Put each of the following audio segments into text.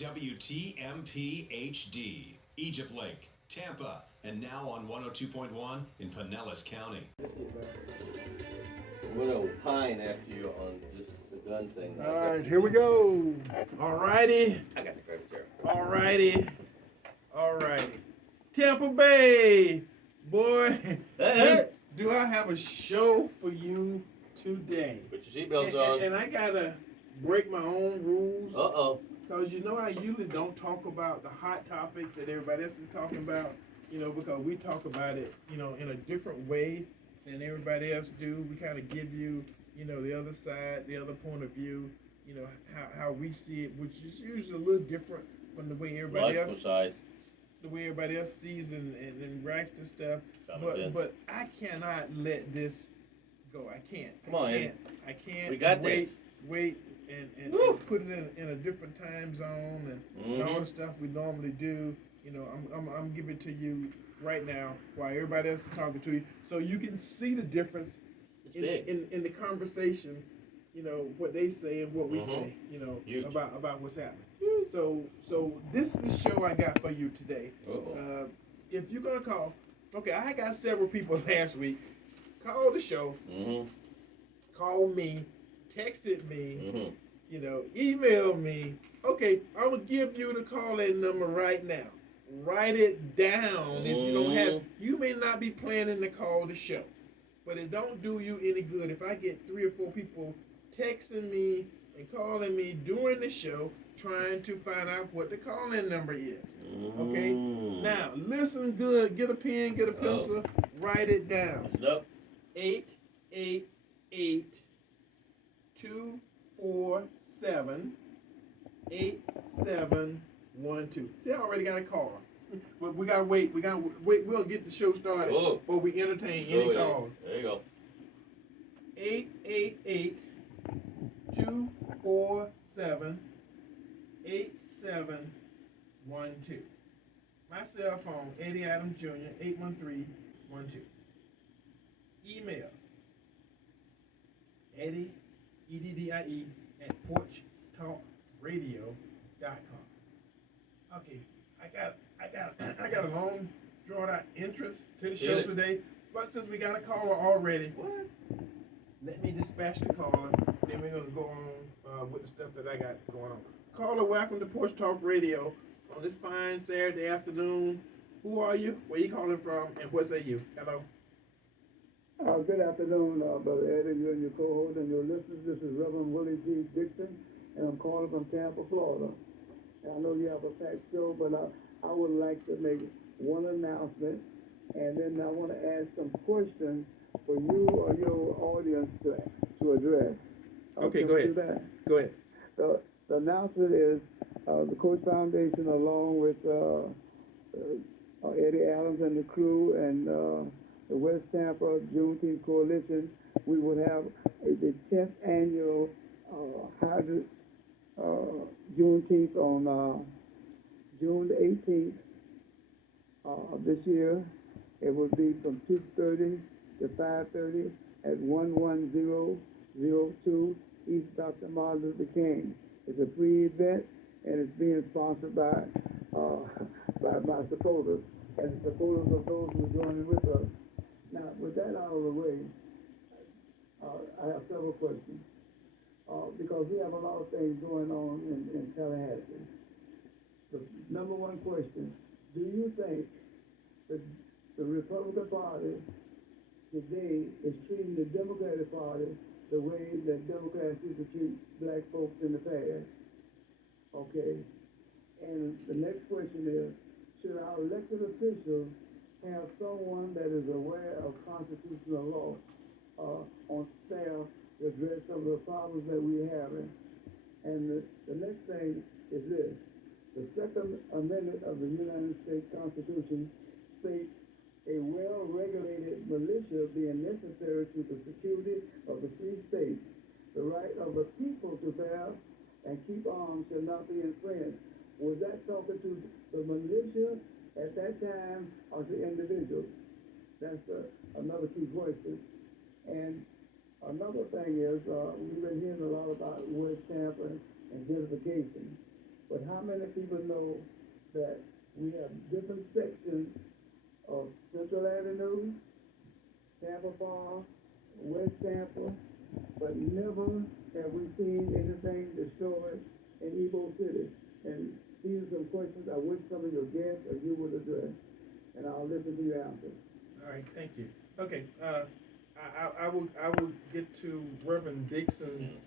WTMP HD, Egypt Lake, Tampa, and now on 102.1 in Pinellas County. I'm going to opine after you on just the gun thing. All right, here we go. All righty. I got the credit there. All righty. All righty. Tampa Bay, boy. Hey. Do I have a show for you today? Put your seatbelts on. And I got to break my own rules. Uh-oh. Because, you know, I usually don't talk about the hot topic that everybody else is talking about, you know, because we talk about it, you know, in a different way than everybody else do. We kind of give you, you know, the other side, the other point of view, you know, how we see it, which is usually a little different from the way everybody the way everybody else sees and reacts to stuff. But I cannot let this go. I can't. Come on, Eddie. I can't. We got wait this. And put it in a different time zone and all the stuff we normally do. You know, I'm giving it to you right now while everybody else is talking to you, so you can see the difference in the conversation. You know what they say and what we say. You know about what's happening. So this is the show I got for you today. If you're gonna call, okay, I got several people last week call the show, call me, texted me, you know, email me. Okay, I'm gonna give you the call-in number right now. Write it down. If you don't have, you may not be planning to call the show, but it don't do you any good if I get 3 or 4 people texting me and calling me during the show trying to find out what the call-in number is. Okay? Now, listen good. Get a pen, get a pencil, write it down. 888-247-8712. See, I already got a caller. But we gotta wait. We'll get the show started before we entertain any calls. There you go. 888-247-8712. My cell phone, Eddie Adams Jr., 81312. Email, Eddie, EDDIE, at porchtalkradio.com. Okay, I got a long, drawn out entrance to the show today, but since we got a caller already, let me dispatch the caller, then we're going to go on with the stuff that I got going on. Caller, welcome to Porch Talk Radio on this fine Saturday afternoon. Who are you? Where you calling from? And what say you? Hello? Good afternoon, Brother Eddie, you and your co-host and your listeners. This is Reverend Willie G. Dixon, and I'm calling from Tampa, Florida. And I know you have a packed show, but I would like to make one announcement, and then I want to ask some questions for you or your audience to address. Okay, go ahead. Go ahead. The announcement is the Coach Foundation, along with Eddie Adams and the crew and the West Tampa Juneteenth Coalition, we would have the 10th annual Juneteenth on June the 18th of this year. It would be from 2:30 to 5:30 at 11002 East Dr. Martin Luther King. It's a free event, and it's being sponsored by my supporters and the supporters of those who are joining with us. Now, with that out of the way, I have several questions because we have a lot of things going on in Tallahassee. The number one question: do you think that the Republican Party today is treating the Democratic Party the way that Democrats used to treat black folks in the past? Okay. And the next question is, should our elected officials have someone that is aware of constitutional law on staff to address some of the problems that we're having? And the next thing is this: the Second Amendment of the United States Constitution states a well-regulated militia being necessary to the security of the free state. The right of the people to bear and keep arms shall not be infringed. Was that talking to the militia at that time or to individuals? That's another key question. And another thing is, we've been hearing a lot about West Tampa and gentrification. But how many people know that we have different sections of Central Avenue, Tampa Bar, West Tampa, but never have we seen anything destroyed in Evo City? And these are some questions I wish some of your guests or you would address, and I'll listen to your answer. All right, thank you. Okay, I will get to Reverend Dixon's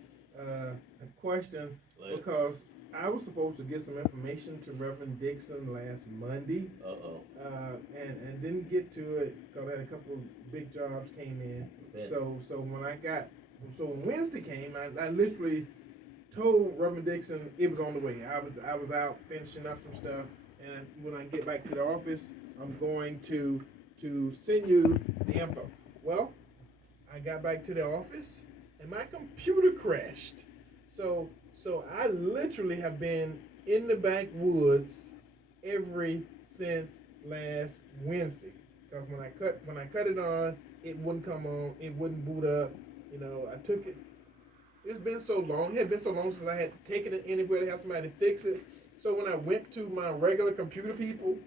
question Later. because I was supposed to get some information to Reverend Dixon last Monday. And didn't get to it because I had a couple of big jobs came in. Okay. So when Wednesday came, I literally told Reverend Dixon it was on the way. I was out finishing up some stuff, and when I get back to the office, I'm going to send you the info. Well, I got back to the office and my computer crashed. So I literally have been in the backwoods ever since last Wednesday. Because when I cut it on, it wouldn't come on, it wouldn't boot up. You know, I took it. It's been so long. It had been so long since I had taken it anywhere to have somebody fix it. So when I went to my regular computer people,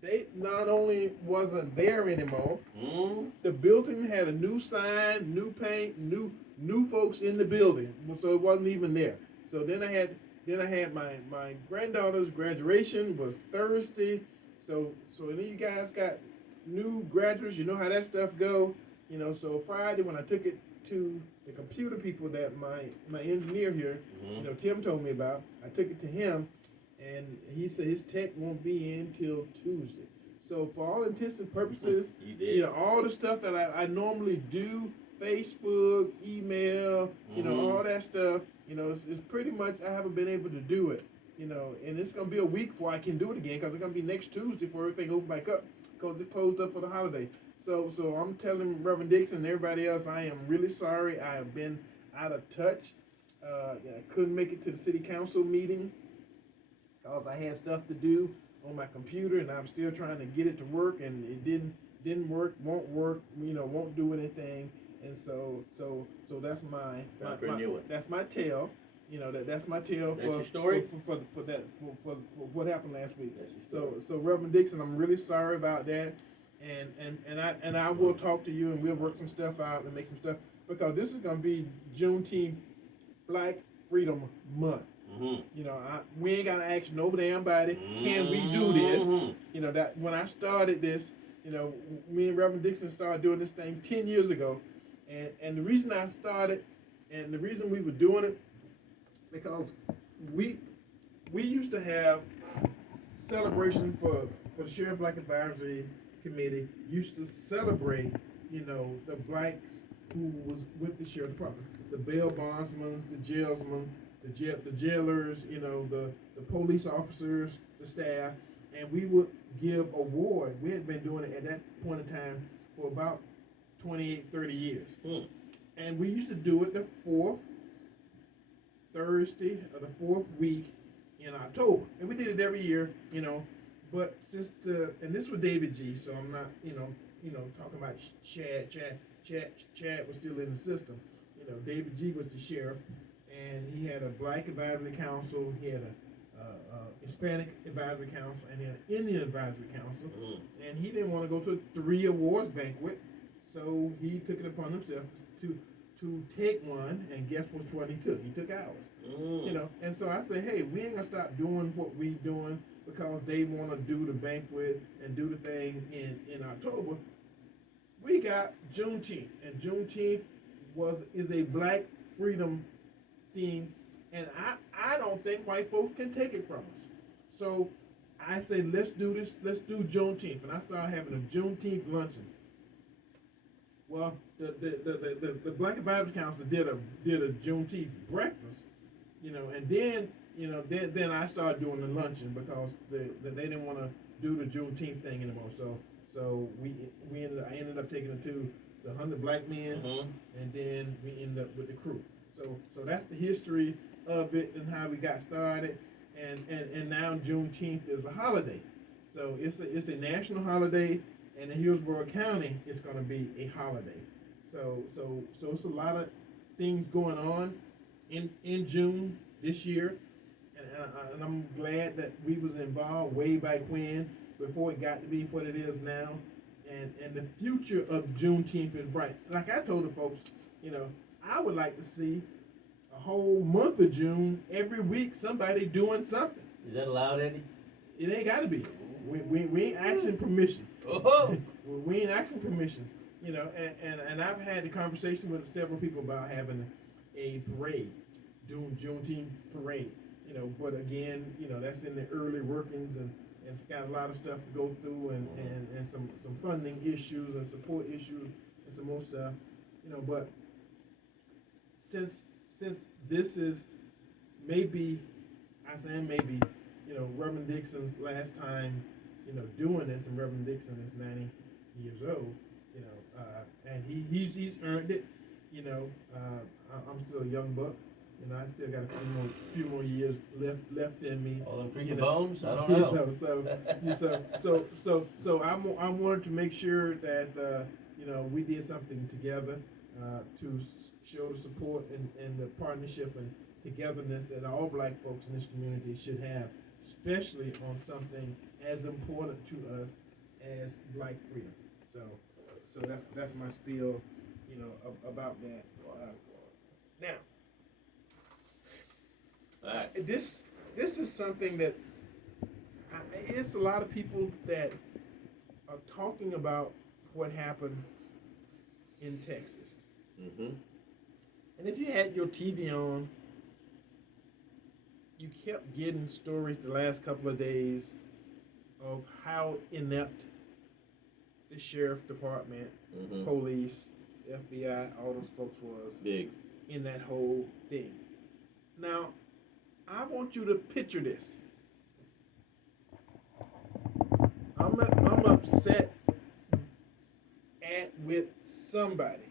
they not only wasn't there anymore, the building had a new sign, new paint, new folks in the building, so it wasn't even there. So then I had my granddaughter's graduation was Thursday, so then you guys got new graduates. You know how that stuff go, you know. So Friday when I took it to the computer people that my engineer here, you know, Tim told me about, I took it to him. And he said his tech won't be in till Tuesday. So for all intents and purposes, you know, all the stuff that I normally do, Facebook, email, you know, all that stuff, you know, it's pretty much I haven't been able to do it, you know, and it's going to be a week before I can do it again because it's going to be next Tuesday before everything opens back up because it closed up for the holiday. So I'm telling Reverend Dixon and everybody else, I am really sorry. I have been out of touch. I couldn't make it to the city council meeting because I had stuff to do on my computer, and I'm still trying to get it to work, and it didn't work, you know, won't do anything, and so that's my that's my tale, you know, that's my tale That's your story? for what happened last week. So Reverend Dixon, I'm really sorry about that, and I will talk to you, and we'll work some stuff out and make some stuff because this is gonna be Juneteenth, Black Freedom Month. You know, we ain't gotta ask no damn body, can we do this? You know, that when I started this, you know, me and Reverend Dixon started doing this thing 10 years ago. And the reason I started and the reason we were doing it, because we used to have celebration for the Sheriff Black Advisory Committee, used to celebrate, you know, the blacks who was with the Sheriff Department, the bail bondsmen, the jailsmen, the jailers, you know, the police officers, the staff, and we would give awards. We had been doing it at that point in time for about 28, 30 years. And we used to do it the fourth Thursday of the fourth week in October. And we did it every year, you know, but since and this was David G, so I'm not, you know, talking about Chad was still in the system. You know, David G was the sheriff. And he had a Black Advisory Council, he had a Hispanic Advisory Council, and he had an Indian Advisory Council. And he didn't want to go to a 3 awards banquet, so he took it upon himself to take one, and guess which one he took? He took ours. You know, and so I said, hey, we ain't gonna stop doing what we doing because they want to do the banquet and do the thing in October. We got Juneteenth, and Juneteenth is a Black freedom theme, and I don't think white folks can take it from us. So I said, let's do this. Let's do Juneteenth, and I started having a Juneteenth luncheon. Well, the Black Advisory Council did a Juneteenth breakfast, you know, and then then I started doing the luncheon because they didn't want to do the Juneteenth thing anymore. So I ended up taking it to the 100 Black men, and then we ended up with the crew. So that's the history of it and how we got started, and now Juneteenth is a holiday. So it's a national holiday, and in Hillsborough County it's going to be a holiday. So it's a lot of things going on in June this year, and I'm glad that we was involved way back when, before it got to be what it is now. And the future of Juneteenth is bright. Like I told the folks, I would like to see a whole month of June, every week, somebody doing something. Is that allowed, Eddie? It ain't got to be. We ain't asking permission. Oh. We ain't asking permission. And I've had the conversation with several people about having a parade, doing Juneteenth parade. But again, that's in the early workings, and it's got a lot of stuff to go through, and some funding issues and support issues and some more stuff. But since this is maybe, Reverend Dixon's last time, doing this, and Reverend Dixon is 90 years old, and he's earned it. I'm still a young buck. I still got a few more years left in me. All them freaking bones? I don't know. So I wanted to make sure that we did something together to show the support and the partnership and togetherness that all black folks in this community should have, especially on something as important to us as black freedom. So that's my spiel, about that. Now, all right. This is something that it's a lot of people that are talking about what happened in Texas. Mm-hmm. And if you had your TV on, you kept getting stories the last couple of days of how inept the sheriff department, police, FBI, all those folks was big in that whole thing. Now, I want you to picture this. I'm upset with somebody.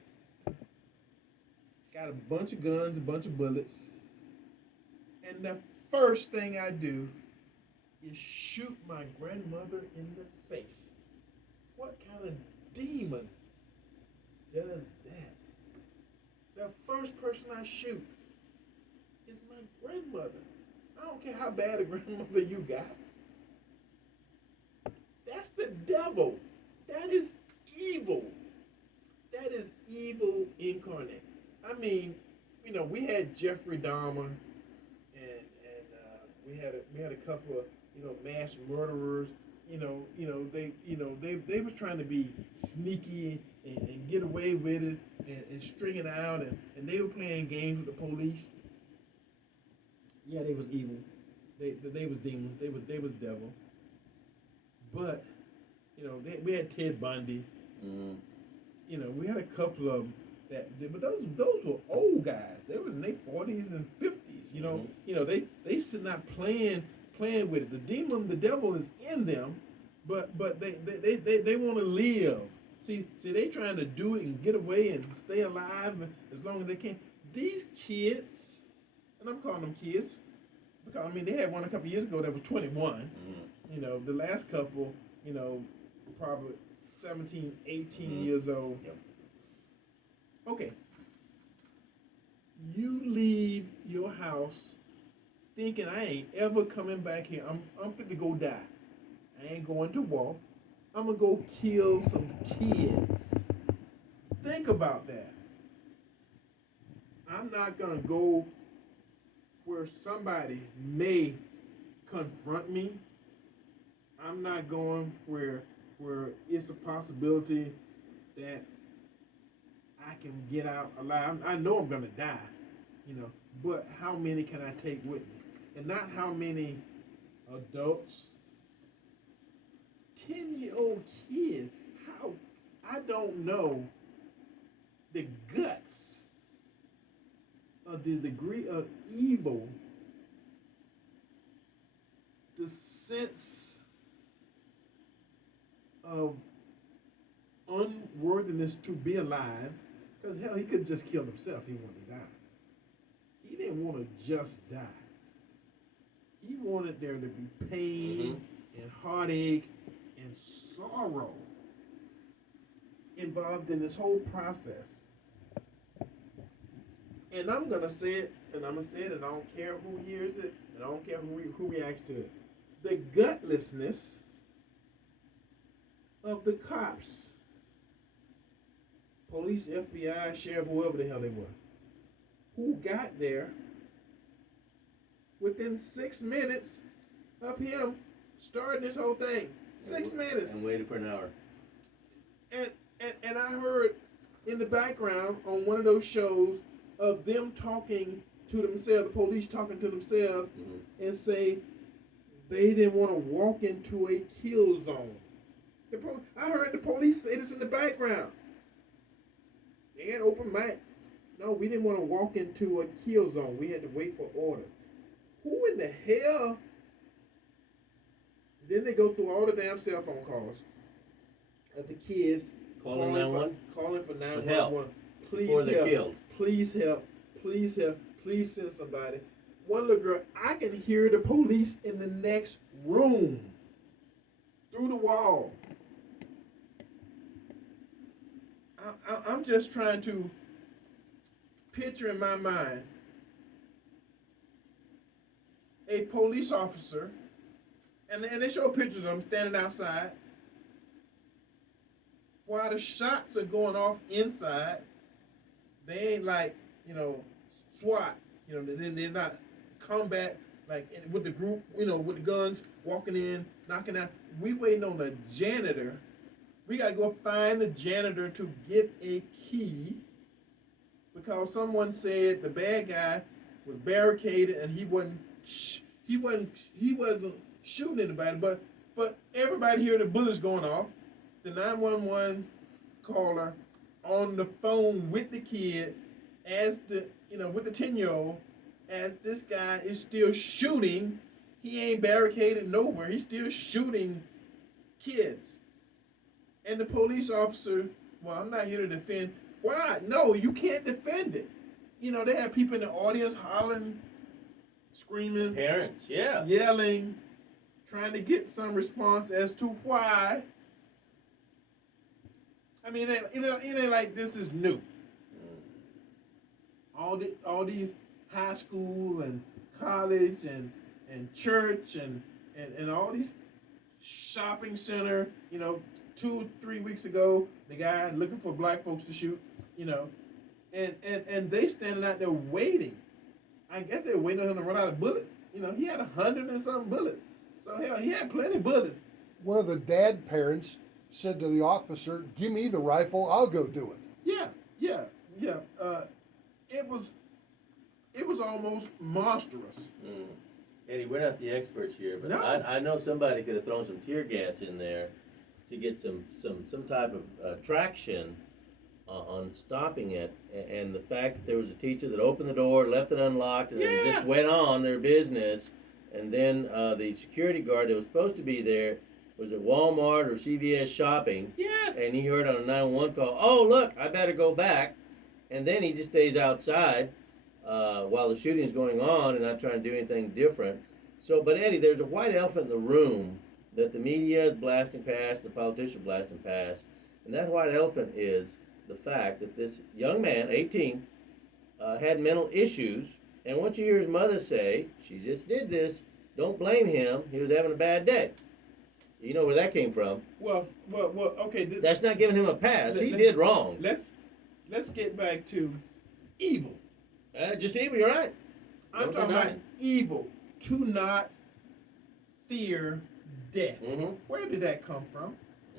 Got a bunch of guns, a bunch of bullets, and the first thing I do is shoot my grandmother in the face. What kind of demon does that? The first person I shoot is my grandmother. I don't care how bad a grandmother you got. That's the devil. That is evil. That is evil incarnate. I mean, we had Jeffrey Dahmer, and we had a couple of mass murderers. They was trying to be sneaky and get away with it and string it out, and they were playing games with the police. Yeah, they was evil. They was demons. They was devil. But we had Ted Bundy. Mm-hmm. We had a couple of them but those were old guys. They were in their 40s and 50s. Mm-hmm. They sitting out playing with it. The demon, the devil is in them, but they want to live. See, they trying to do it and get away and stay alive as long as they can. These kids, and I'm calling them kids, because they had one a couple years ago that was 21. Mm-hmm. The last couple, probably 17, 18 years old. Yep. Okay. You leave your house thinking I ain't ever coming back here. I'm fit to go die. I ain't going to war. I'm gonna go kill some kids. Think about that. I'm not gonna go where somebody may confront me. I'm not going where it's a possibility that I can get out alive. I know I'm gonna die, but how many can I take with me? And not how many adults. 10-year-old kid. How? I don't know the guts of the degree of evil, the sense of unworthiness to be alive. Because hell, he could just kill himself. He wanted to die. He didn't want to just die. He wanted there to be pain and heartache and sorrow involved in this whole process. And I'm gonna say it, and I'm gonna say it, and I don't care who hears it, and I don't care who reacts to it. The gutlessness of the cops, police, FBI, sheriff, whoever the hell they were, who got there within 6 minutes of him starting this whole thing. 6 minutes. And waited for an hour. And I heard in the background on one of those shows of them talking to themselves, the police talking to themselves, and say they didn't want to walk into a kill zone. I heard the police say this in the background. They had open mic. No, we didn't want to walk into a kill zone. We had to wait for orders. Who in the hell? Then they go through all the damn cell phone calls of the kids Calling 911? Calling for For 911. help. Please Before they're help. killed. Please help. Please help. Please send somebody. One little girl, I can hear the police in the next room through the wall. I'm just trying to picture in my mind a police officer, and they show pictures of them standing outside while the shots are going off inside. They ain't like, SWAT. They're not combat, like with the group, with the guns, walking in, knocking out. We waiting on the janitor. We got to go find the janitor to get a key because someone said the bad guy was barricaded and he wasn't shooting anybody, but everybody hear the bullets going off. The 911 caller on the phone with the kid as with the 10-year-old, as this guy is still shooting. He ain't barricaded nowhere. He's still shooting kids. And the police officer, well, I'm not here to defend. Why? No, you can't defend it. They have people in the audience hollering, screaming, Parents, yeah. yelling, trying to get some response as to why. I mean, it ain't like this is new. All these high school and college and church and all these shopping center, 2-3 weeks ago, the guy looking for black folks to shoot, and they standing out there waiting. I guess they were waiting on him to run out of bullets. He had 100 and something bullets. So hell, he had plenty of bullets. One of the dad parents said to the officer, "Give me the rifle, I'll go do it." Yeah. It was almost monstrous. Eddie, we're not the experts here, but No. I know somebody could have thrown some tear gas in there to get some type of traction on stopping it. And the fact that there was a teacher that opened the door, left it unlocked, and then just went on their business. And then the security guard that was supposed to be there was at Walmart or CVS shopping. Yes. And he heard on a 911 call, "Oh, look, I better go back." And then he just stays outside while the shooting is going on and not trying to do anything different. So, but Eddie, there's a white elephant in the room that the media is blasting past, the politicians are blasting past. And that white elephant is the fact that this young man, 18, had mental issues. And once you hear his mother say, "She just did this, don't blame him, he was having a bad day." You know where that came from. Well. Okay. That's not giving him a pass. He did wrong. Let's get back to evil. Just evil, you're right. I'm No talking about denying. evil. To not fear death. Mm-hmm. Where did that come from?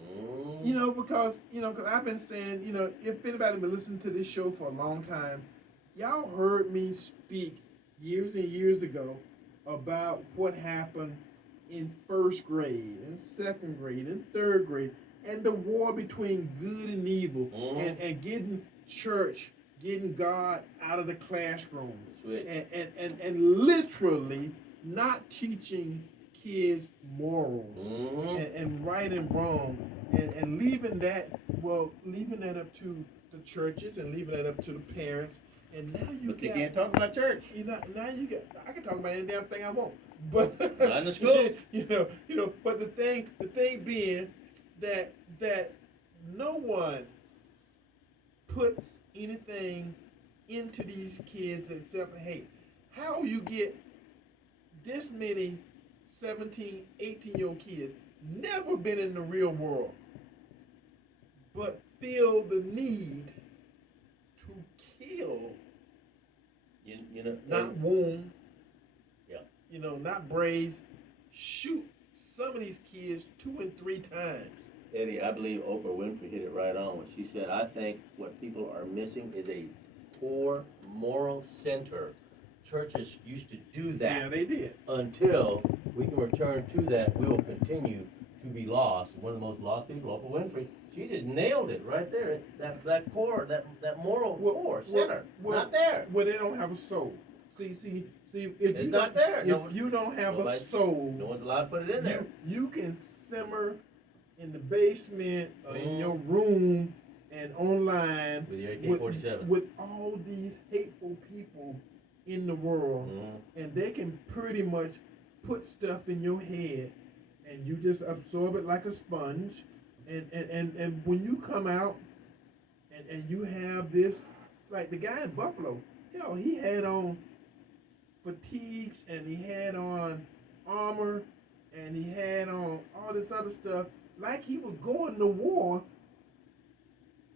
Mm. Because I've been saying, if anybody been listening to this show for a long time, y'all heard me speak years and years ago about what happened in first grade, in second grade, in third grade, and the war between good and evil, and getting church, getting God out of the classroom, Switch. and literally not teaching kids morals and right and wrong, and leaving that up to the churches and leaving that up to the parents. And now But they can't talk about church. now you get. I can talk about any damn thing I want, but Not in the school. But the thing being that no one puts anything into these kids except hate. How you get this many 17, 18-year-old kids, never been in the real world, but feel the need to kill, You know, not wound, yeah. Not braise, shoot some of these kids 2 and 3 times. Eddie, I believe Oprah Winfrey hit it right on when she said, I think what people are missing is a poor moral center. Churches used to do that. Yeah, they did. Until we can return to that, we will continue to be lost. One of the most lost people, Oprah Winfrey, she just nailed it right there. That core, that moral core, center, not there. Well, they don't have a soul. See, if It's not there. If you don't have a soul, no one's allowed to put it in there. You can simmer in the basement or in your room and online With your AK-47. with all these hateful people in the world, and they can pretty much put stuff in your head, and you just absorb it like a sponge, and when you come out, and you have this, like the guy in Buffalo, hell, he had on fatigues, and he had on armor, and he had on all this other stuff, like he was going to war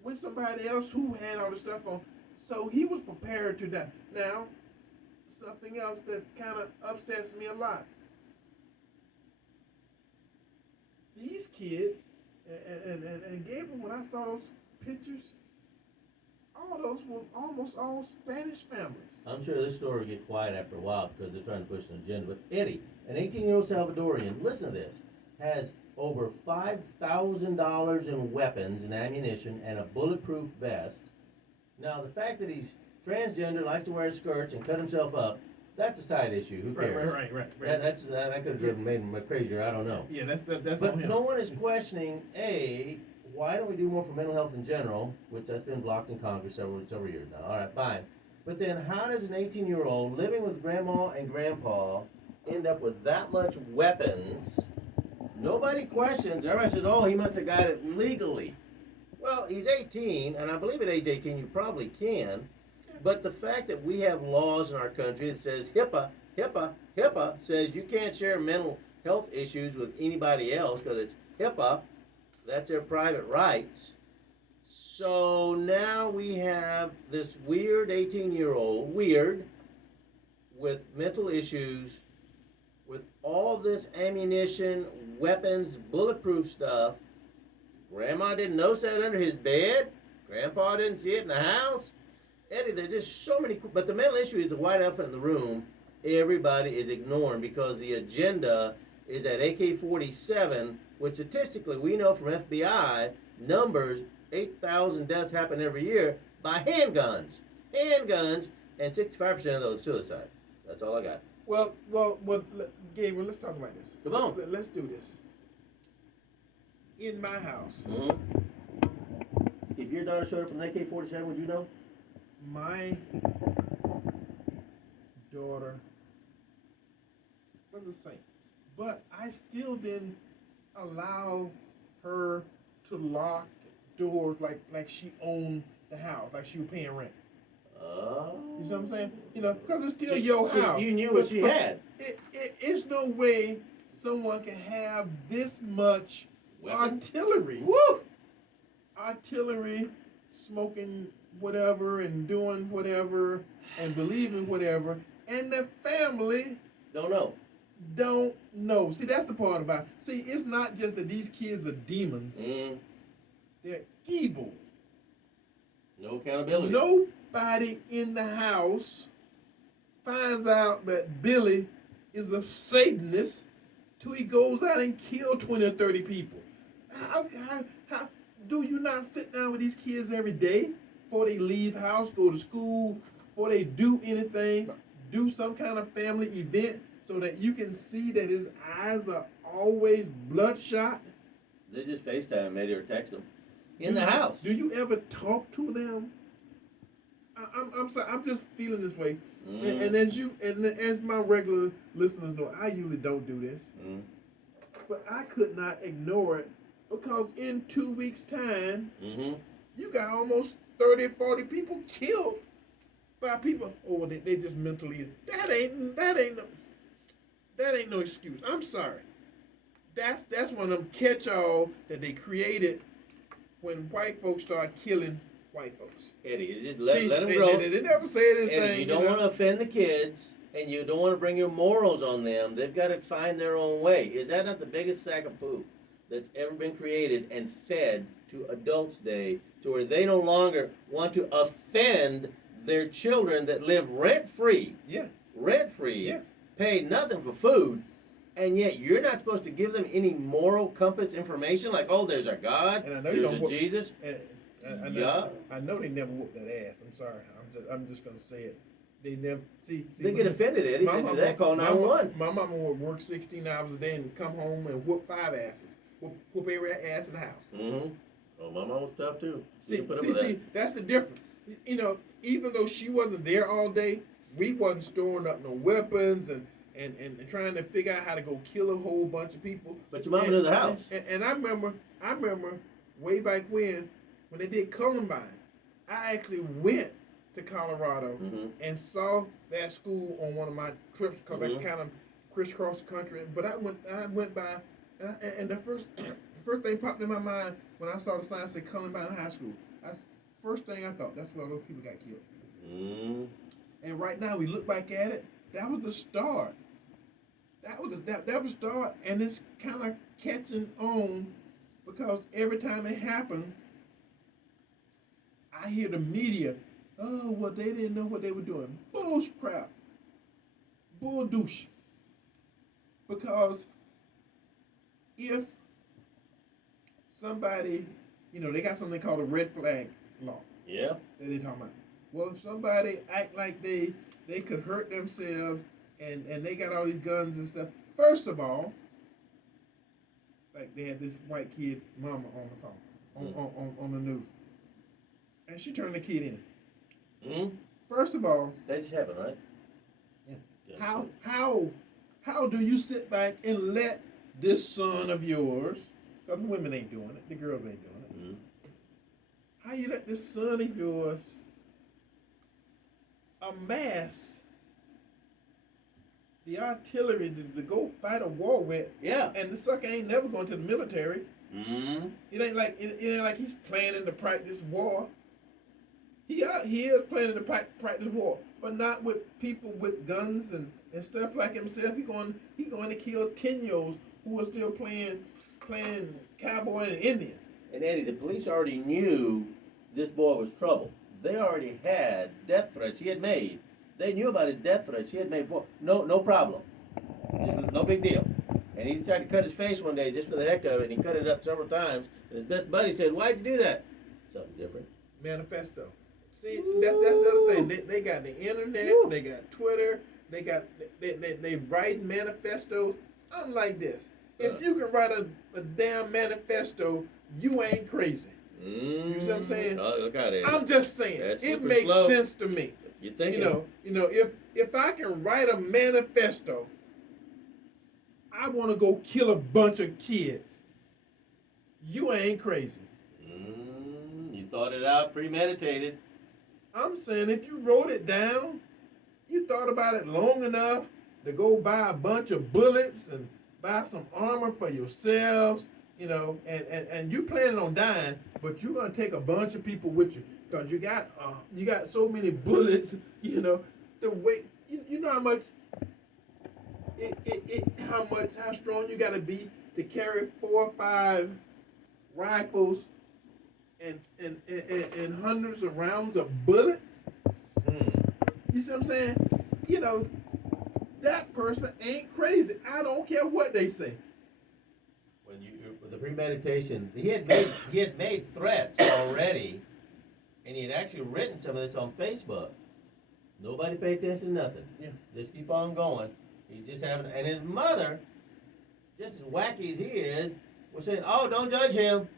with somebody else who had all the stuff on. So he was prepared to die. Now, something else that kind of upsets me a lot. These kids, and Gabriel, when I saw those pictures, all those were almost all Spanish families. I'm sure this story will get quiet after a while because they're trying to push an agenda. But Eddie, an 18-year-old Salvadorian, listen to this, has over $5,000 in weapons and ammunition and a bulletproof vest. Now, the fact that he's transgender, likes to wear skirts and cut himself up, that's a side issue. Who cares? Right. That could have made him crazier. I don't know. Yeah, that's But on him. no one is questioning, A, why don't we do more for mental health in general, which has been blocked in Congress several years now. All right, fine. But then how does an 18-year-old living with grandma and grandpa end up with that much weapons? Nobody questions. Everybody says, oh, he must have got it legally. Well, he's 18, and I believe at age 18 you probably can. But the fact that we have laws in our country that says HIPAA says you can't share mental health issues with anybody else because it's HIPAA, that's their private rights. So now we have this weird 18-year-old, with mental issues, with all this ammunition, weapons, bulletproof stuff. Grandma didn't notice that under his bed. Grandpa didn't see it in the house. Eddie, there's just so many. But the mental issue is the white elephant in the room. Everybody is ignoring because the agenda is that AK-47, which statistically we know from FBI numbers 8,000 deaths happen every year by handguns, and 65% of those suicide. That's all I got. Well, Gabriel, let's talk about this. Come on. Let's do this. In my house, If your daughter showed up with an AK-47, would you know? my daughter was a saint, but I still didn't allow her to lock doors like she owned the house, like she was paying rent. Oh. You see what I'm saying? Because it's still your house. You knew what she had. It's no way someone can have this much artillery. Woo! Artillery, smoking whatever and doing whatever and believing whatever, and the family Don't know. See, that's the part about it. See, it's not just that these kids are demons. They're evil. No accountability. Nobody in the house finds out that Billy is a Satanist till he goes out and kills 20 or 30 people. How do you not sit down with these kids every day before they leave house, go to school, before they do anything, do some kind of family event so that you can see that his eyes are always bloodshot? They just FaceTime maybe or text them in the house. Do you ever talk to them? I'm sorry. I'm just feeling this way. And as my regular listeners know, I usually don't do this. But I could not ignore it because in 2 weeks' time, you got almost 30, 40 people killed by people. Oh, they just mentally. That ain't no excuse. I'm sorry. That's one of them catch-all that they created when white folks start killing white folks. Eddie, just let them they, grow. They never say anything. Eddie, you don't want to offend the kids, and you don't want to bring your morals on them. They've got to find their own way. Is that not the biggest sack of poop that's ever been created and fed to adults today, to where they no longer want to offend their children that live rent-free? Yeah. Rent-free. Yeah. Pay nothing for food. And yet you're not supposed to give them any moral compass information like, oh, there's a God, And I know you there's don't a whoop, Jesus. I know they never whooped that ass. I'm sorry. I'm just gonna say it. They never see. They get offended, Eddie. They do that. Call 911. My mama would work 16 hours a day and come home and whoop 5 asses. Whoop every ass in the house. Mm-hmm. Oh, my mom was tough too. See, that's the difference. You know, even though she wasn't there all day, we wasn't storing up no weapons and trying to figure out how to go kill a whole bunch of people. But your mama knew the house. And I remember way back when they did Columbine, I actually went to Colorado and saw that school on one of my trips because I kind of crisscrossed the country. But I went by, and the first thing popped in my mind when I saw the sign say Columbine High School. First thing I thought, that's where those people got killed. And right now we look back at it, that was the start. That was the start, and it's kind of catching on because every time it happened, I hear the media, oh, well, they didn't know what they were doing. Bullsh crap. Bull douche. Because if somebody, they got something called a red flag law. Yeah. That they talking about. Well, if somebody act like they could hurt themselves and they got all these guns and stuff, first of all, like they had this white kid mama on the phone, on the news. And she turned the kid in. First of all, that just happened, right? Yeah. How do you sit back and let this son of yours, because the women ain't doing it, the girls ain't doing it. How you let this son of yours amass the artillery to go fight a war with? Yeah. And the sucker ain't never going to the military. It ain't like he's planning to practice war. He is planning to practice war, but not with people with guns and stuff like himself. He going to kill 10-year-olds who are still playing cowboy and Indian. And Eddie, the police already knew this boy was trouble. They already had death threats he had made. They knew about his death threats he had made before. No problem. Just no big deal. And he decided to cut his face one day just for the heck of it, and he cut it up several times. And his best buddy said, "Why'd you do that?" Something different. Manifesto. See, that's the other thing. They got the internet, they got Twitter, they write manifestos. I'm like this. If you can write a damn manifesto, you ain't crazy. You see what I'm saying? Oh, look at it. I'm just saying. It makes sense to me. You think? If I can write a manifesto, I want to go kill a bunch of kids. You ain't crazy. You thought it out, premeditated. I'm saying if you wrote it down, you thought about it long enough to go buy a bunch of bullets and buy some armor for yourselves, and you planning on dying, but you're gonna take a bunch of people with you because you got so many bullets, the weight, you know how much how strong you gotta be to carry 4 or 5 rifles and hundreds of rounds of bullets. You see what I'm saying? That person ain't crazy. I don't care what they say. With the premeditation, he had made threats already, and he had actually written some of this on Facebook. Nobody paid attention to nothing. Yeah. Just keep on going. He's just having, and his mother, just as wacky as he is, was saying, "Oh, don't judge him.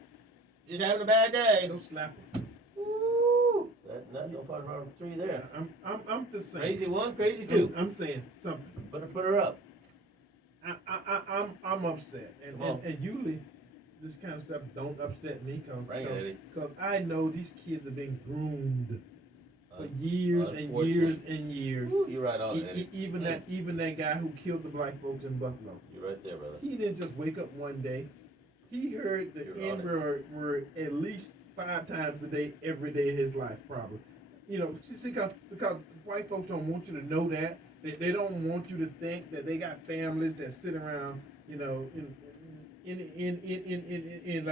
Just having a bad day." Don't slap him. Woo! That's no far from tree there. I'm just saying. Crazy one, crazy two. I'm saying something. Put her up. I'm upset, and usually this kind of stuff don't upset me because I know these kids are being groomed. for years and years and years. Ooh, you're right on, Eddie. Even that guy who killed the black folks in Buffalo. You're right there, brother. He didn't just wake up one day. He heard the You're on N word at least 5 times a day, every day of his life, probably. You know, see, because white folks don't want you to know that. They don't want you to think that they got families that sit around, you know, in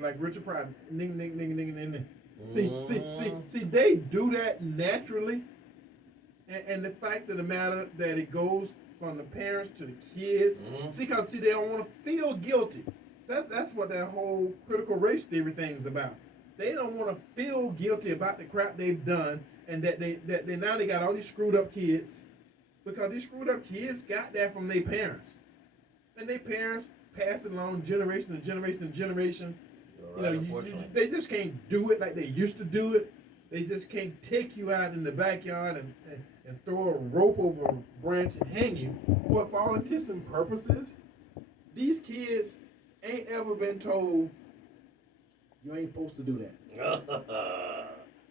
like Richard Pryor, ning. See, they do that naturally, and the fact of the matter that it goes from the parents to the kids. Because they don't want to feel guilty. That's what that whole critical race theory thing's about. They don't want to feel guilty about the crap they've done, and that they now they got all these screwed up kids, because these screwed up kids got that from their parents, and their parents passed it along generation to generation to generation. Right, you know, they just can't do it like they used to do it. They just can't take you out in the backyard and throw a rope over a branch and hang you. But for all intents and purposes, these kids ain't ever been told you ain't supposed to do that.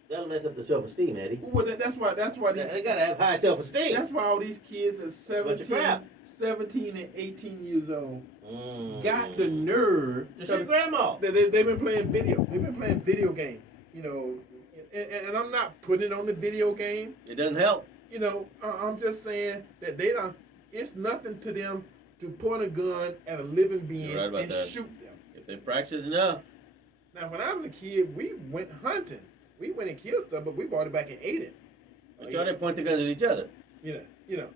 That'll mess up the self-esteem, Eddie. Well, that's why They gotta have high self-esteem. that's why all these kids are 17 and 18 years old got the nerve. To shoot grandma. They've been playing video. They've been playing video game. You know, and I'm not putting it on the video game. It doesn't help. You know, I'm just saying that they don't. It's nothing to them to point a gun at a living being You're right about and that. shoot them. If they practice it enough. Now, when I was a kid, we went hunting. We went and killed stuff, but we brought it back and ate it. They try to point the guns at each other. You know.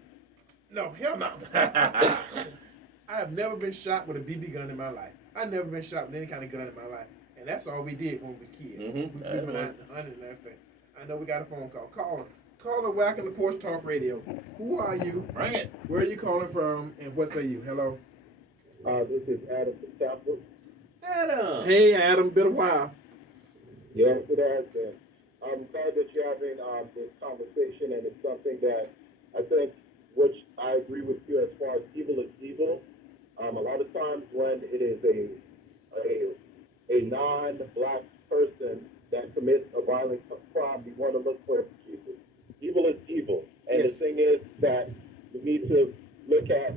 No, hell no. I have never been shot with a BB gun in my life. I've never been shot with any kind of gun in my life. And that's all we did when we was kids. We went out and hunted and everything. I know we got a phone call. Caller, welcome to Porch Talk Radio. Who are you? Bring it. Where are you calling from? And what say you? Hello? This is Adam from Tampa. Adam. Hey, Adam. Been a while. Yes, it has been. I'm glad that you're having this conversation, and it's something that I think, which I agree with you as far as evil is evil. A lot of times when it is a non-black person that commits a violent crime, we want to look for excuses. Evil is evil, and Yes. the thing is that we need to look at,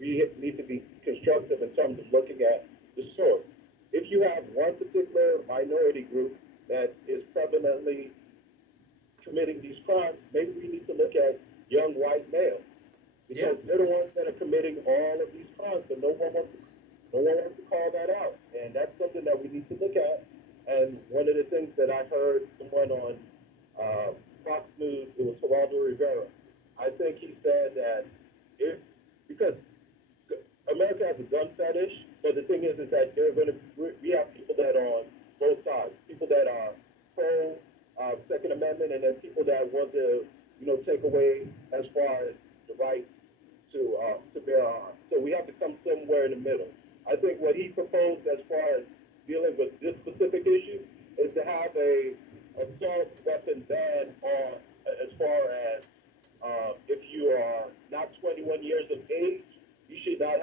we need to be constructive in terms of looking at the source. If you have one particular minority group that is prevalently committing these crimes, maybe we need to look at young white males, because they're the ones that are committing all of these crimes, but no one wants to call that out, and that's something that we need to look at. And one of the things that I heard someone on Fox News, it was Geraldo Rivera. I think he said that because America has a gun fetish, but the thing is that we have people that are on both sides, people that are pro Second Amendment, and then people that want to, take away as far as the right to bear arms. So we have to come somewhere in the middle. I think what he proposed as far as dealing with this specific issue is to have a assault weapon ban on, as far as if you are not 21 years of age, you should not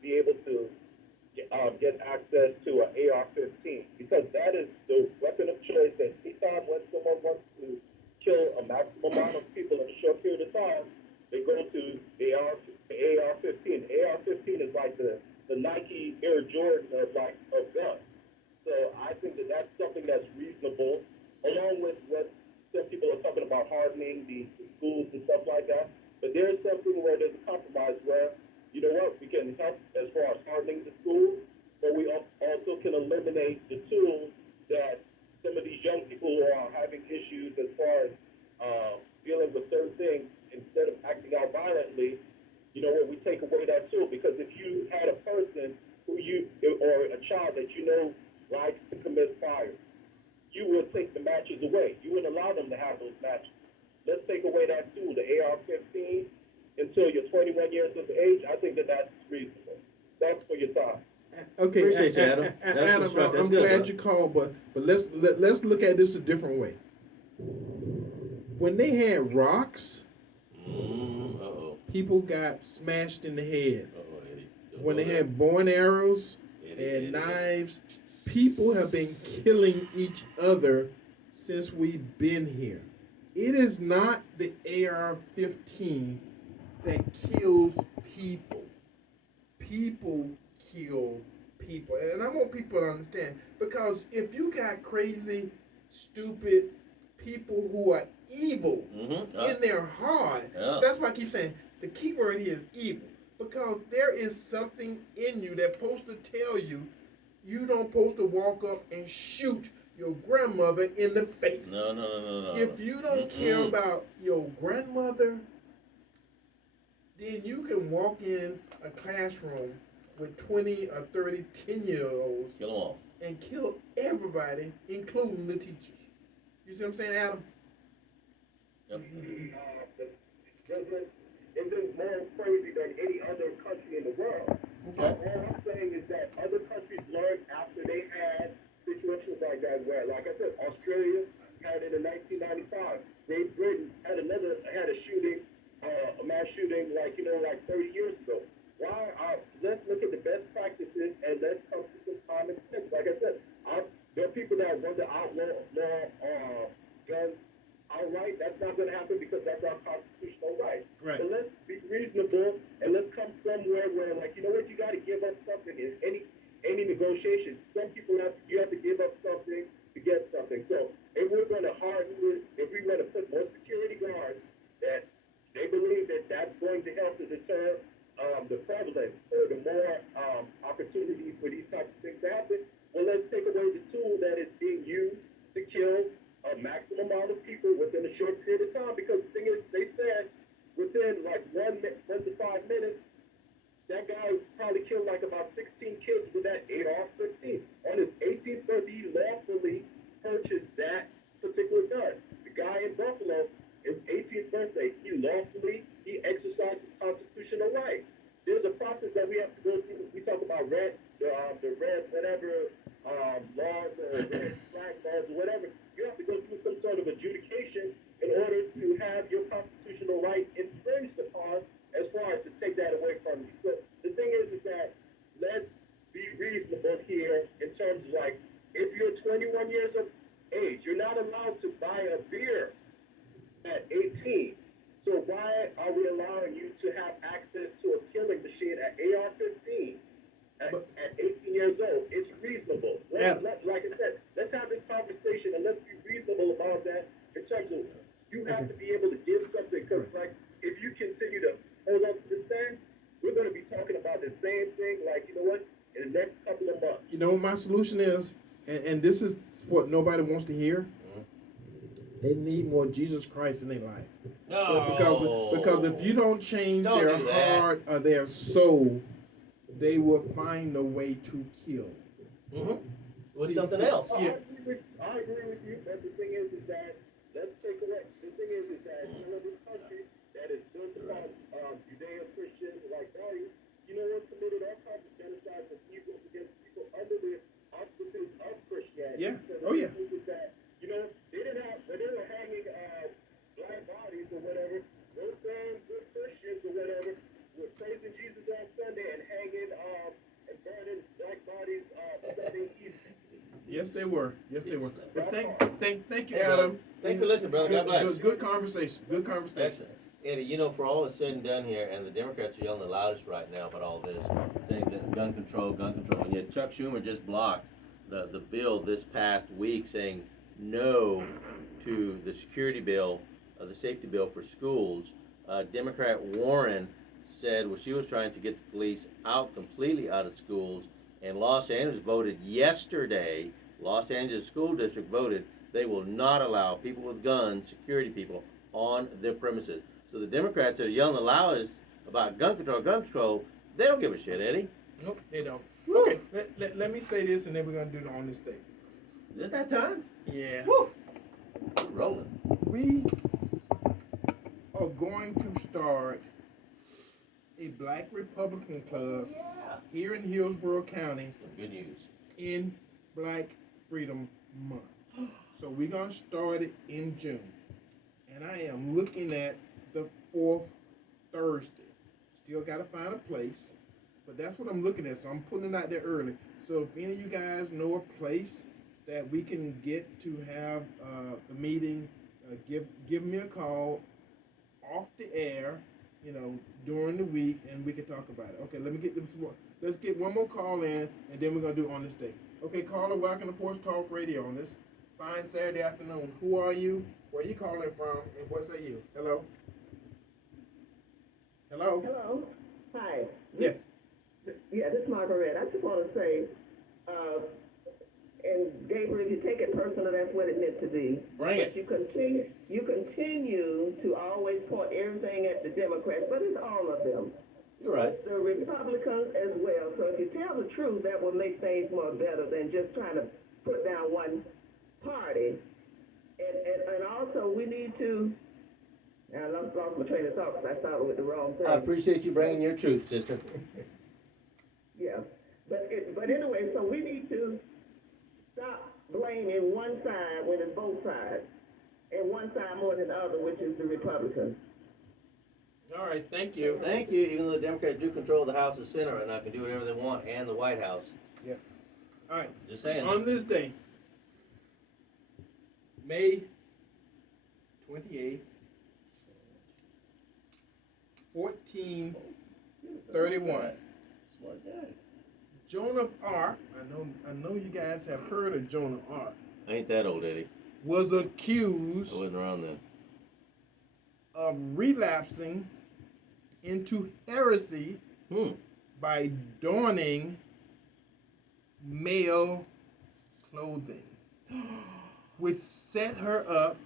be able to get access to an AR-15, because that is the weapon of choice. That anytime when someone wants to kill a maximum amount of people in a short period of time, they go to the AR-15. AR-15 is like the Nike Air Jordan of guns. So I think that that's something that's reasonable, along with what some people are talking about, hardening the schools and stuff like that. But there is something where there's a compromise where, you know what, we can help as far as hardening the schools, but we also can eliminate the tools that some of these young people who are having issues as far as dealing with certain things, instead of acting out violently, we take away that tool. Because if you had a person or a child that likes to commit fire, you would take the matches away. You wouldn't allow them to have those matches. Let's take away that tool, the AR-15, until you're 21 years of age. I think that's reasonable. Thanks for your time. Okay, Appreciate you, Adam. Adam, That's I'm good, glad bro. you called, but let's look at this a different way. When they had rocks, people got smashed in the head. Eddie. When they had bow and arrows and knives, people have been killing each other since we've been here. It is not the AR-15 that kills people. People kill people. And I want people to understand, because if you got crazy, stupid people who are evil in their heart, that's why I keep saying the key word here is evil. Because there is something in you that's supposed to tell you you don't supposed to walk up and shoot your grandmother in the face. No. If you don't care about your grandmother, then you can walk in a classroom with 20 or 30 10-year-olds, kill them all, and kill everybody, including the teachers. You see what I'm saying, Adam? Yep. The president isn't more crazy than any other country in the world. Okay. All I'm saying is that other countries learned after they had situations like that where, like I said, Australia had it in 1995. Great Britain had a shooting, a mass shooting like 30 years ago. Let's look at the best practices and let's come to some common sense. Like I said, there are people that want to outlaw guns outright. That's not going to happen because that's our constitutional right. Right. So let's be reasonable and let's come somewhere where, like, you know what, you got to give up something in any negotiation. Some people you have to give up something to get something. So if we're going to if we're going to put more security guards that they believe that that's going to help to deter the prevalence or the more opportunities for these types of things to happen, well, let's take away the tool that is being used to kill a maximum amount of people within a short period of time. Because the thing is, they said within like 1 to 5 minutes, that guy probably killed like about 16 kids with that AR-15. On his 18th birthday, he lawfully purchased that particular gun. The guy in Buffalo, his 18th birthday, he exercised his constitutional right. There's a process that we have to go through. We talk about the red whatever laws or red flag laws or whatever. You have to go through some sort of adjudication in order to have your constitutional right infringed upon, as far as to take that away from you. So the thing is that let's be reasonable here in terms of, like, if you're 21 years of age, you're not allowed to buy a beer at 18. So why are we allowing you to have access to a killing machine at AR-15 at 18 years old? It's reasonable. Like I said, let's have this conversation and let's be reasonable about that in terms of you have to be able to give something. Because, like, if you continue to hold on to this thing, we're going to be talking about the same thing, like, you know what, in the next couple of months. You know what my solution is? And this is what nobody wants to hear. They need more Jesus Christ in their life. Because if you don't change their heart or their soul, they will find a way to kill. With something else. Yeah. I agree with you, but the thing is that let's take away. The thing is that in this country that is built upon Judeo-Christian like values, you know what committed all kinds of genocide and evil against people under the auspices of Christianity. Yeah. So Oh, yeah. that, you know, when they were hanging black bodies or whatever, those same good Christians or whatever were praising Jesus on Sunday and hanging and burning black bodies Sunday evening. Yes, they were. Yes, they were. But thank you, Adam. Thanks for listening, brother. God bless. Good conversation. Good conversation. Excellent. Eddie, you know, for all that's said and done here, and the Democrats are yelling the loudest right now about all this, saying that gun control, and yet Chuck Schumer just blocked the bill this past week saying no to the security bill, the safety bill for schools. Democrat Warren said, well, she was trying to get the police completely out of schools, and Los Angeles voted yesterday, Los Angeles School District voted, they will not allow people with guns, security people, on their premises. So the Democrats that are yelling the loudest about gun control, they don't give a shit, Eddie. Nope, they don't. Okay, let me say this, and then we're going to do the on this day. Is it that time? Yeah. Woo! We're rolling. We are going to start a Black Republican Club here in Hillsborough County Some good news. in Black Freedom Month. So we're going to start it in June. And I am looking at the 4th Thursday. Still got to find a place. But that's what I'm looking at. So I'm putting it out there early. So if any of you guys know a place that we can get to have the meeting give me a call off the air, during the week, and we can talk about it. Okay, let me get them some more. Let's get one more call in, and then we're gonna do it on this day. Okay, caller, welcome to Porch Talk Radio on this fine Saturday afternoon. Who are you? Where are you calling from? And what say you? Hello. Hello. Hello. Hi. Yes. Yeah, this is Margaret. I just want to say, and Gabriel, if you take it personal, that's what it meant to be. Bring it. But you continue to always point everything at the Democrats, but it's all of them. You're right. The Republicans as well. So if you tell the truth, that will make things more better than just trying to put down one party. And also, we need to. I lost my train of thought because I started with the wrong thing. I appreciate you bringing your truth, sister. Yeah, but anyway, so we need to stop blaming one side when it's both sides, and one side more than the other, which is the Republicans. All right, thank you. Thank you. Even though the Democrats do control the House and Senate right now, can do whatever they want, and the White House. Yeah. All right. Just saying. On this day, May 28th, 1431. Smart guy. Joan of Arc, I know you guys have heard of Joan of Arc, Ain't that old, Eddie? was I accused wasn't around then. of relapsing into heresy by donning male clothing, which set her up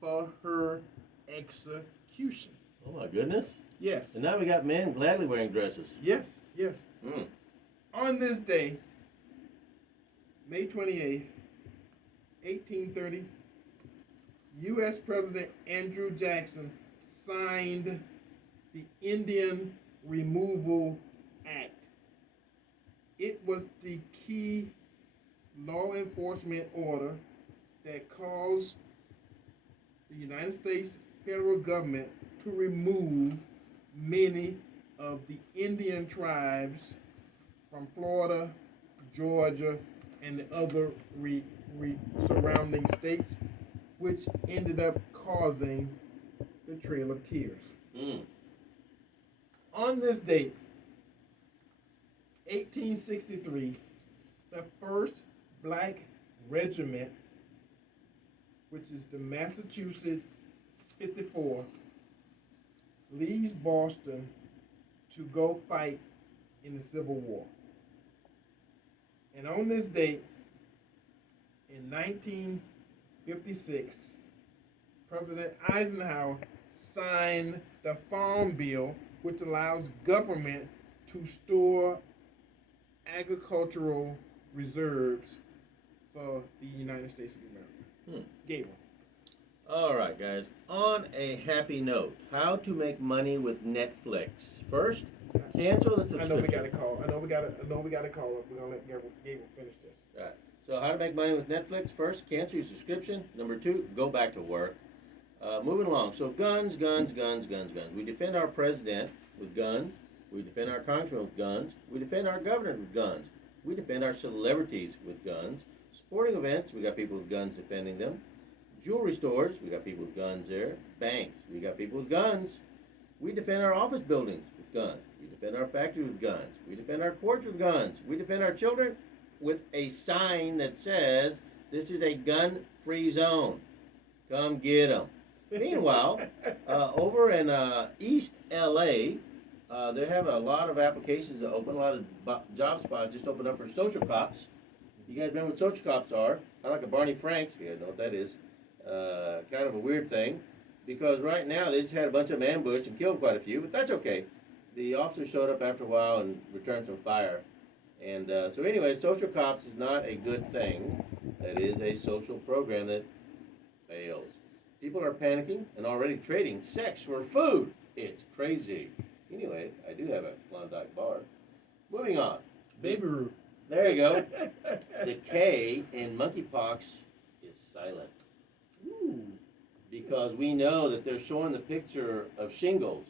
for her execution. Oh my goodness. Yes. And now we got men gladly wearing dresses. Yes, yes. Mm. On this day, May 28th, 1830, U.S. President Andrew Jackson signed the Indian Removal Act. It was the key law enforcement order that caused the United States federal government to remove many of the Indian tribes from Florida, Georgia, and the other surrounding states, which ended up causing the Trail of Tears. On this date, 1863, the first black regiment, which is the Massachusetts 54, leaves Boston to go fight in the Civil War. And on this date, in 1956, President Eisenhower signed the Farm Bill, which allows government to store agricultural reserves for the United States of America. Gabriel. All right, guys. On a happy note, how to make money with Netflix. First, cancel the subscription. I know we got a call. I know we got a call. We're gonna let Gabriel finish this. All right. So, how to make money with Netflix? First, cancel your subscription. Number two, go back to work. Moving along. So, guns. We defend our president with guns. We defend our congressman with guns. We defend our governor with guns. We defend our celebrities with guns. Sporting events, we got people with guns defending them. Jewelry stores, we got people with guns there. Banks, we got people with guns. We defend our office buildings with guns. We defend our factories with guns. We defend our courts with guns. We defend our children with a sign that says, this is a gun-free zone. Come get them. Meanwhile, over in East LA, they have a lot of applications that open, a lot of job spots just opened up for social cops. You guys remember what social cops are? I like a Barney Franks, if you guys know what that is. Kind of a weird thing, because right now they just had a bunch of them ambushed and killed quite a few, but that's okay. The officers showed up after a while and returned some fire. And so anyway, social cops is not a good thing. That is a social program that fails. People are panicking and already trading sex for food. It's crazy. Anyway, I do have a Klondike bar. Moving on. Baby Ruth. There you go. The K in monkeypox is silent. Ooh. Because we know that they're showing the picture of shingles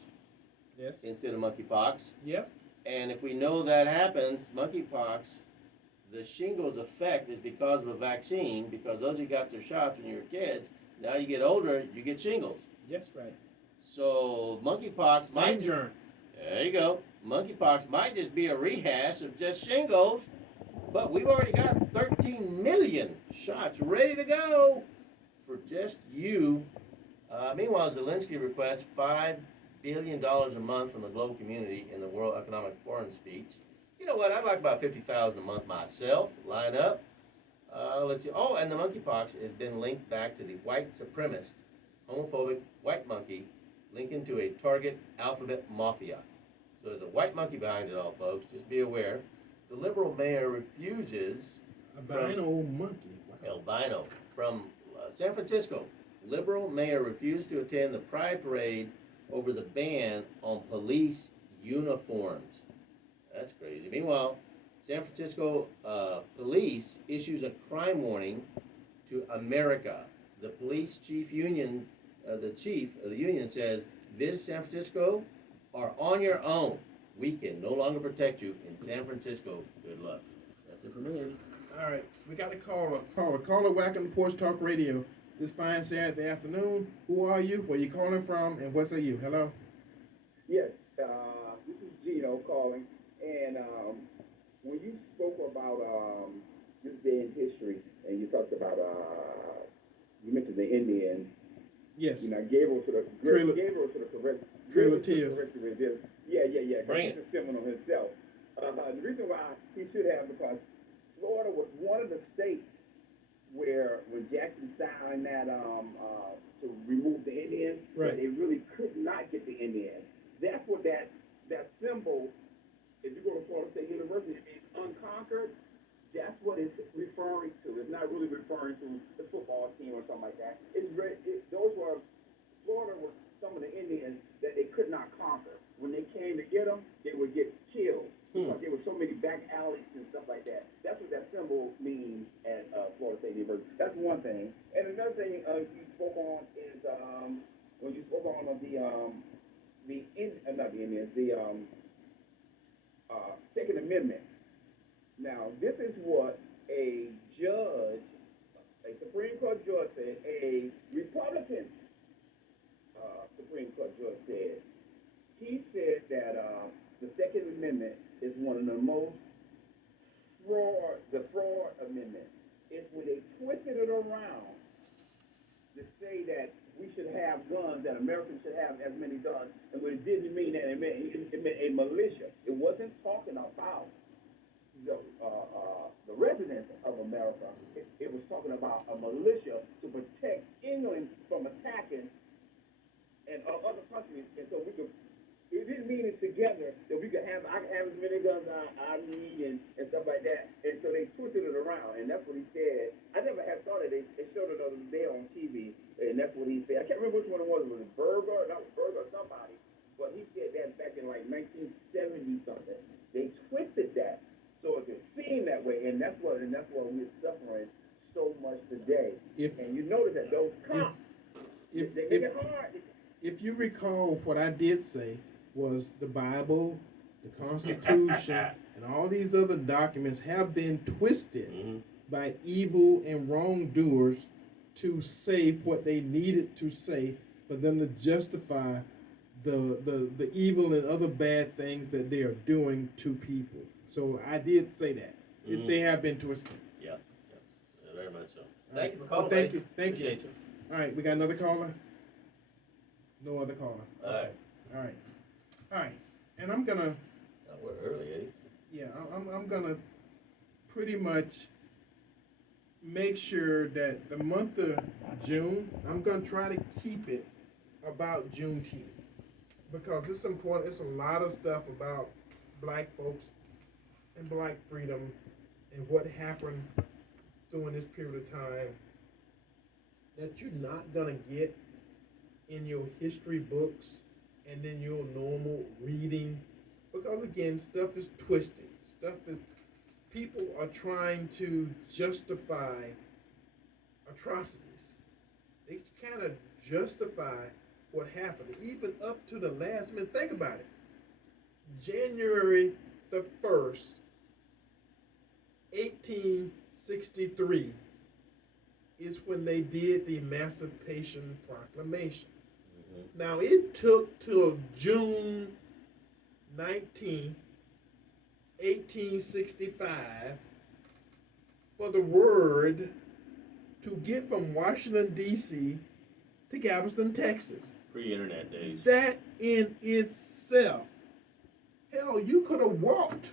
Yes. instead of monkeypox. Yep. And if we know that happens, monkeypox, the shingles effect is because of a vaccine, because those who got their shots when you were kids Now you get older, you get shingles. Yes, right. So monkeypox Same might. germ. There you go. Monkeypox might just be a rehash of just shingles, but we've already got 13 million shots ready to go for just you. Meanwhile, Zelensky requests $5 billion a month from the global community in the World Economic Forum speech. You know what? I'd like about $50,000 a month myself. Line up. Let's see. Oh, and the monkeypox has been linked back to the white supremacist, homophobic white monkey, linking to a target alphabet mafia. So there's a white monkey behind it all, folks. Just be aware. The liberal mayor refuses. Albino monkey. Wow. Albino from San Francisco. Liberal mayor refused to attend the Pride Parade over the ban on police uniforms. That's crazy. Meanwhile, San Francisco police issues a crime warning to America. The police chief union, the chief of the union says, visit San Francisco are on your own. We can no longer protect you in San Francisco. Good luck. That's it for me, Eddie. All right, we got a caller whack on the Porch Talk Radio this fine Saturday afternoon. Who are you? Where you calling from? And what say you? Hello? Yes, this is Gino calling. And when you spoke about this day in history, and you talked about, you mentioned the Indians. Yes. You know, Gabriel sort of corrected. Trail of Tears. Yeah. Bring He's a criminal himself. The reason why he should have, because Florida was one of the states where when Jackson signed that to remove the Indians, right, they really could not get the Indians. That's what that symbol. If you go to Florida State University, it means unconquered. That's what it's referring to. It's not really referring to the football team or something like that. Florida was some of the Indians that they could not conquer. When they came to get them, they would get killed. Because there were so many back alleys and stuff like that. That's what that symbol means at Florida State University. That's one thing. And another thing you spoke on is when you spoke on Second Amendment. Now, this is what a Supreme Court judge said, a Republican Supreme Court judge said. He said that the Second Amendment is one of the most the fraud amendment. It's when they twisted it around to say that we should have guns, that Americans should have as many guns, and what it didn't mean that it meant a militia. It wasn't talking about the residents of America. It was talking about a militia to protect England from attacking and other countries, and so we could. It didn't mean it together that I can have as many guns I need and stuff like that. And so they twisted it around, and that's what he said. I never had thought of it. They showed it the other day on TV, and that's what he said. I can't remember which one it was. Was it Berger? That was Berger or somebody. But he said that back in like 1970 something. They twisted that so it could seem that way, and that's why we're suffering so much today. And you notice that those cops, they make it hard. If you recall, what I did say was the Bible, the Constitution, and all these other documents have been twisted by evil and wrongdoers to say what they needed to say for them to justify the evil and other bad things that they are doing to people. So I did say that. They have been twisted. Yeah, very much so. Thank you for calling. Thank you. Appreciate you. All right, we got another caller? No other callers. Okay. All right. And I'm gonna. We're early, Eddie. Yeah, I'm gonna pretty much make sure that the month of June, I'm gonna try to keep it about Juneteenth because it's important. It's a lot of stuff about black folks and black freedom and what happened during this period of time that you're not gonna get in your history books and in your normal reading, because again, stuff is twisted. People are trying to justify atrocities. They kind of justify what happened, even up to the last minute. Think about it. January the 1st, 1863 is when they did the Emancipation Proclamation. Now, it took till June 19, 1865, for the word to get from Washington, D.C. to Galveston, Texas. Pre-internet days. That in itself, hell, you could have walked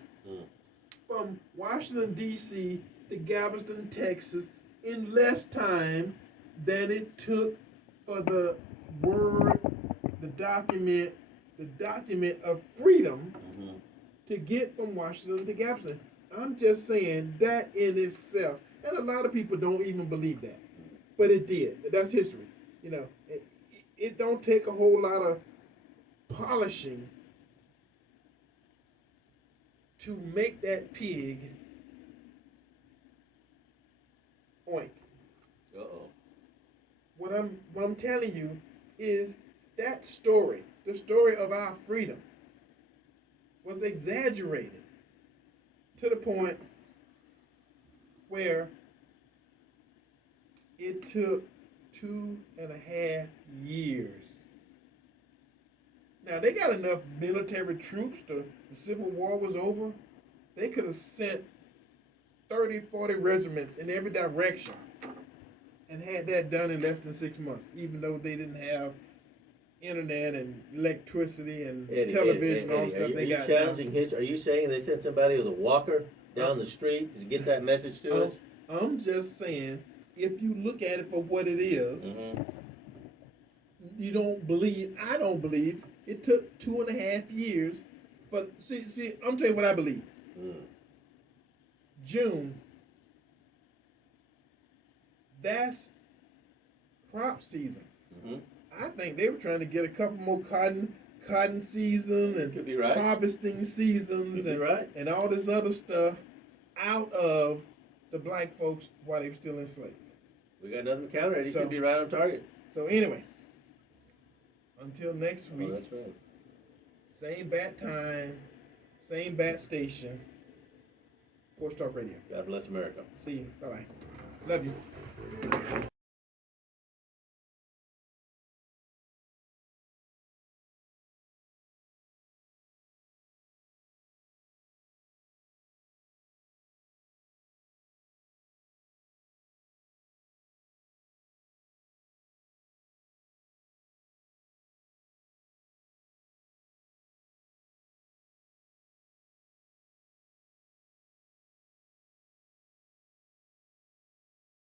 from Washington, D.C. to Galveston, Texas in less time than it took for the word, the document of freedom to get from Washington to Galveston. I'm just saying that in itself, and a lot of people don't even believe that, but it did. That's history. You know, it don't take a whole lot of polishing to make that pig oink. Uh-oh. What I'm telling you is that story, the story of our freedom, was exaggerated to the point where it took 2.5 years. Now, they got enough military troops. The Civil War was over. They could have sent 30, 40 regiments in every direction and had that done in less than 6 months, even though they didn't have internet and electricity and television, all the stuff they got now. Are you saying they sent somebody with a walker down the street to get that message to us? I'm just saying, if you look at it for what it is, you don't believe, I don't believe, it took 2.5 years. But see, I'm telling you what I believe. June, that's crop season. I think they were trying to get a couple more cotton season and Could be right. harvesting seasons and all this other stuff out of the black folks while they were still enslaved. We got another counter. He could be right on target. So anyway, until next week, that's right. same bat time, same bat station, Porch Talk Radio. God bless America. See you. Bye-bye. Love you.